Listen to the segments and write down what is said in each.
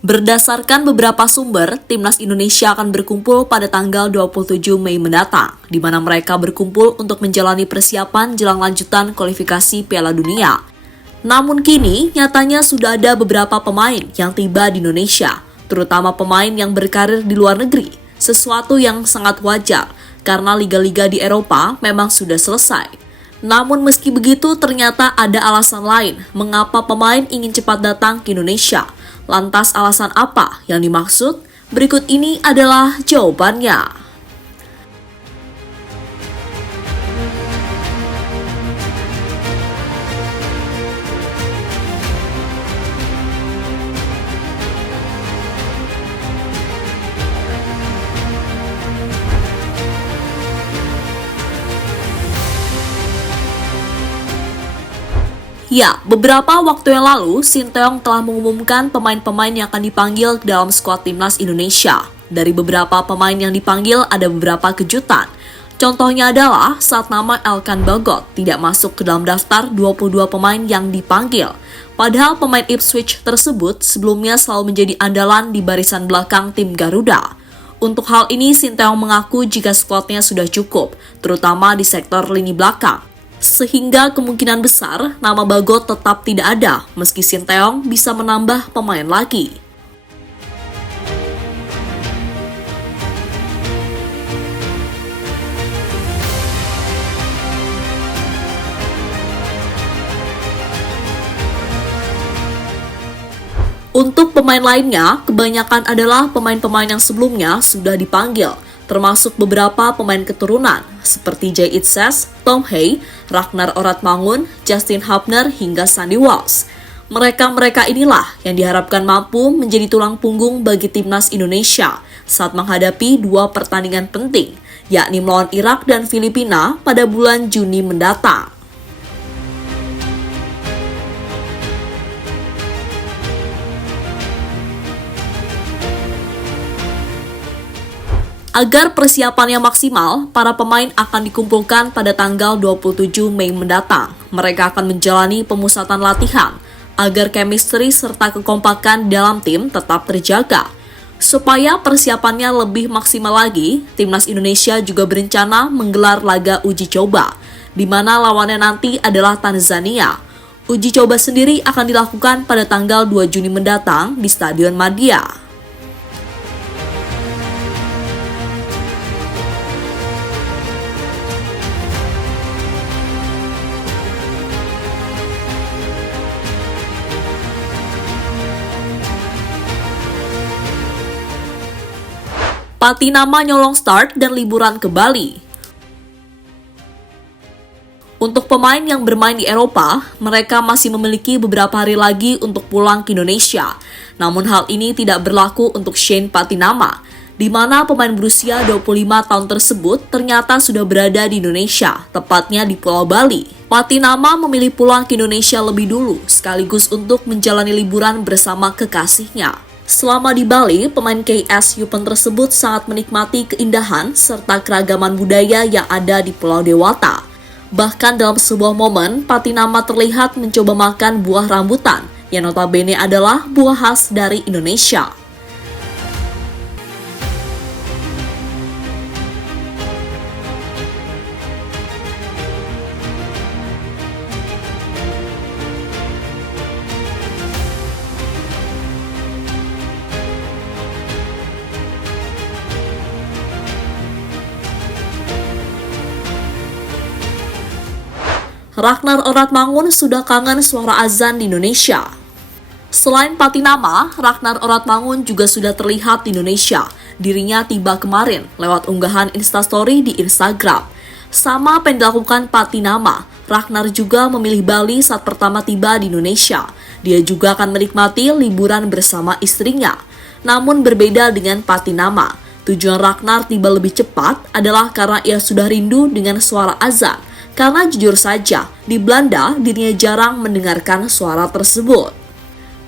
Berdasarkan beberapa sumber, Timnas Indonesia akan berkumpul pada tanggal 27 Mei mendatang, di mana mereka berkumpul untuk menjalani persiapan jelang lanjutan kualifikasi Piala Dunia. Namun kini, nyatanya sudah ada beberapa pemain yang tiba di Indonesia, terutama pemain yang berkarir di luar negeri, sesuatu yang sangat wajar, karena liga-liga di Eropa memang sudah selesai. Namun meski begitu, ternyata ada alasan lain mengapa pemain ingin cepat datang ke Indonesia. Lantas alasan apa yang dimaksud? Berikut ini adalah jawabannya. Ya, beberapa waktu yang lalu, Sinteyong telah mengumumkan pemain-pemain yang akan dipanggil dalam skuad Timnas Indonesia. Dari beberapa pemain yang dipanggil, ada beberapa kejutan. Contohnya adalah saat nama Elkan Bagot tidak masuk ke dalam daftar 22 pemain yang dipanggil. Padahal pemain Ipswich tersebut sebelumnya selalu menjadi andalan di barisan belakang tim Garuda. Untuk hal ini, Sinteyong mengaku jika skuadnya sudah cukup, terutama di sektor lini belakang. Sehingga kemungkinan besar nama Bagot tetap tidak ada meski Sinteyong bisa menambah pemain lagi. Untuk pemain lainnya, kebanyakan adalah pemain-pemain yang sebelumnya sudah dipanggil, termasuk beberapa pemain keturunan seperti Jay Itzes, Tom Hay, Ragnar Oratmangun, Justin Hubner, hingga Sandy Walsh. Mereka-mereka inilah yang diharapkan mampu menjadi tulang punggung bagi Timnas Indonesia saat menghadapi dua pertandingan penting, yakni melawan Irak dan Filipina pada bulan Juni mendatang. Agar persiapannya maksimal, para pemain akan dikumpulkan pada tanggal 27 Mei mendatang. Mereka akan menjalani pemusatan latihan agar chemistry serta kekompakan dalam tim tetap terjaga. Supaya persiapannya lebih maksimal lagi, Timnas Indonesia juga berencana menggelar laga uji coba, di mana lawannya nanti adalah Tanzania. Uji coba sendiri akan dilakukan pada tanggal 2 Juni mendatang di Stadion Madia. Patinama nyolong start dan liburan ke Bali. Untuk pemain yang bermain di Eropa, mereka masih memiliki beberapa hari lagi untuk pulang ke Indonesia. Namun hal ini tidak berlaku untuk Shane Patinama, di mana pemain berusia 25 tahun tersebut ternyata sudah berada di Indonesia, tepatnya di Pulau Bali. Patinama memilih pulang ke Indonesia lebih dulu, sekaligus untuk menjalani liburan bersama kekasihnya. Selama di Bali, pemain KS Yupen tersebut sangat menikmati keindahan serta keragaman budaya yang ada di Pulau Dewata. Bahkan dalam sebuah momen, Patinama terlihat mencoba makan buah rambutan, yang notabene adalah buah khas dari Indonesia. Ragnar Oratmangun sudah kangen suara azan di Indonesia. Selain Patinama, Ragnar Oratmangun juga sudah terlihat di Indonesia. Dirinya tiba kemarin lewat unggahan Instastory di Instagram. Sama apa yang dilakukan Patinama, Ragnar juga memilih Bali saat pertama tiba di Indonesia. Dia juga akan menikmati liburan bersama istrinya. Namun berbeda dengan Patinama, tujuan Ragnar tiba lebih cepat adalah karena ia sudah rindu dengan suara azan. Karena jujur saja, di Belanda dirinya jarang mendengarkan suara tersebut.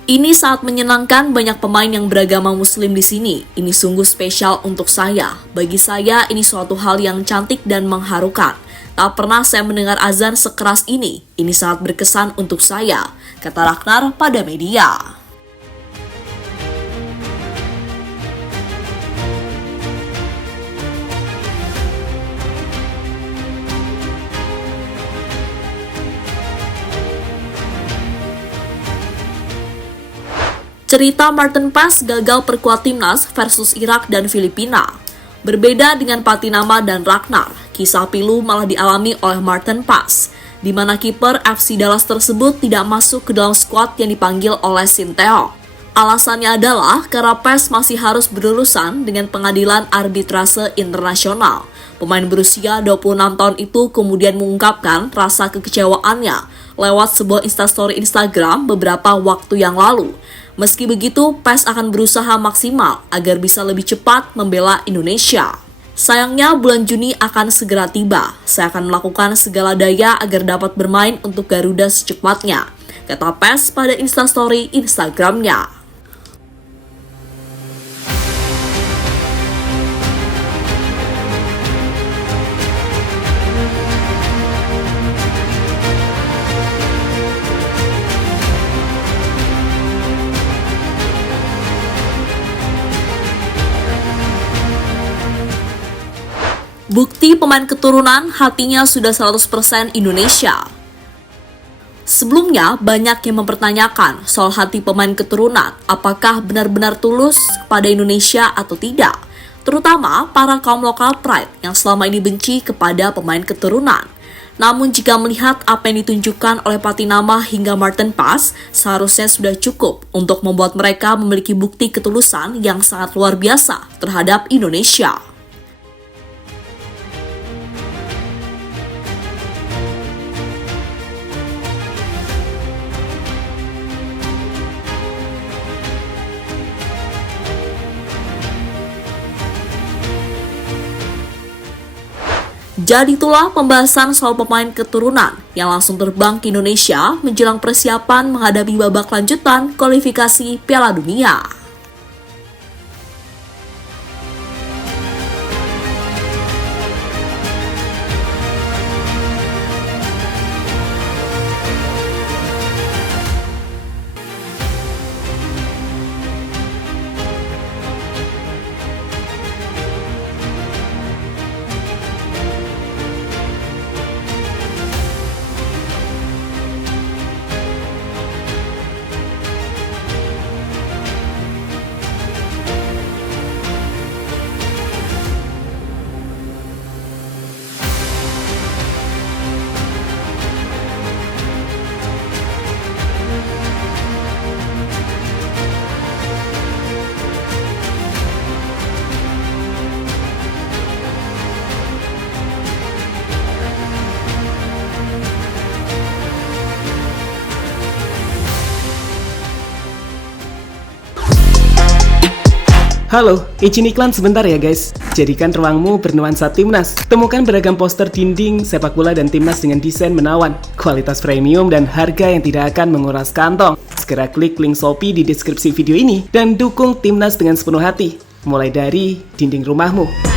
Ini sangat menyenangkan, banyak pemain yang beragama muslim di sini. Ini sungguh spesial untuk saya. Bagi saya, ini suatu hal yang cantik dan mengharukan. Tak pernah saya mendengar azan sekeras ini. Ini sangat berkesan untuk saya, kata Ragnar pada media. Cerita Martin Paes gagal perkuat timnas versus Irak dan Filipina. Berbeda dengan Patinama dan Ragnar, kisah pilu malah dialami oleh Martin Paes, di mana kiper FC Dallas tersebut tidak masuk ke dalam skuad yang dipanggil oleh Sinteyong. Alasannya adalah karena Paes masih harus berurusan dengan pengadilan arbitrase internasional. Pemain berusia 26 tahun itu kemudian mengungkapkan rasa kekecewaannya lewat sebuah instastory Instagram beberapa waktu yang lalu. Meski begitu, Paes akan berusaha maksimal agar bisa lebih cepat membela Indonesia. Sayangnya bulan Juni akan segera tiba. Saya akan melakukan segala daya agar dapat bermain untuk Garuda secepatnya, kata Paes pada instastory Instagramnya. Bukti pemain keturunan, hatinya sudah 100% Indonesia. Sebelumnya, banyak yang mempertanyakan soal hati pemain keturunan, apakah benar-benar tulus pada Indonesia atau tidak, terutama para kaum lokal pride yang selama ini benci kepada pemain keturunan. Namun jika melihat apa yang ditunjukkan oleh Patinama hingga Martin Paes, seharusnya sudah cukup untuk membuat mereka memiliki bukti ketulusan yang sangat luar biasa terhadap Indonesia. Jadi itulah pembahasan soal pemain keturunan yang langsung terbang ke Indonesia menjelang persiapan menghadapi babak lanjutan kualifikasi Piala Dunia. Halo, izin iklan sebentar ya guys. Jadikan ruangmu bernuansa timnas. Temukan beragam poster dinding, sepak bola dan timnas dengan desain menawan, kualitas premium dan harga yang tidak akan menguras kantong. Segera klik link Shopee di deskripsi video ini dan dukung timnas dengan sepenuh hati. Mulai dari dinding rumahmu.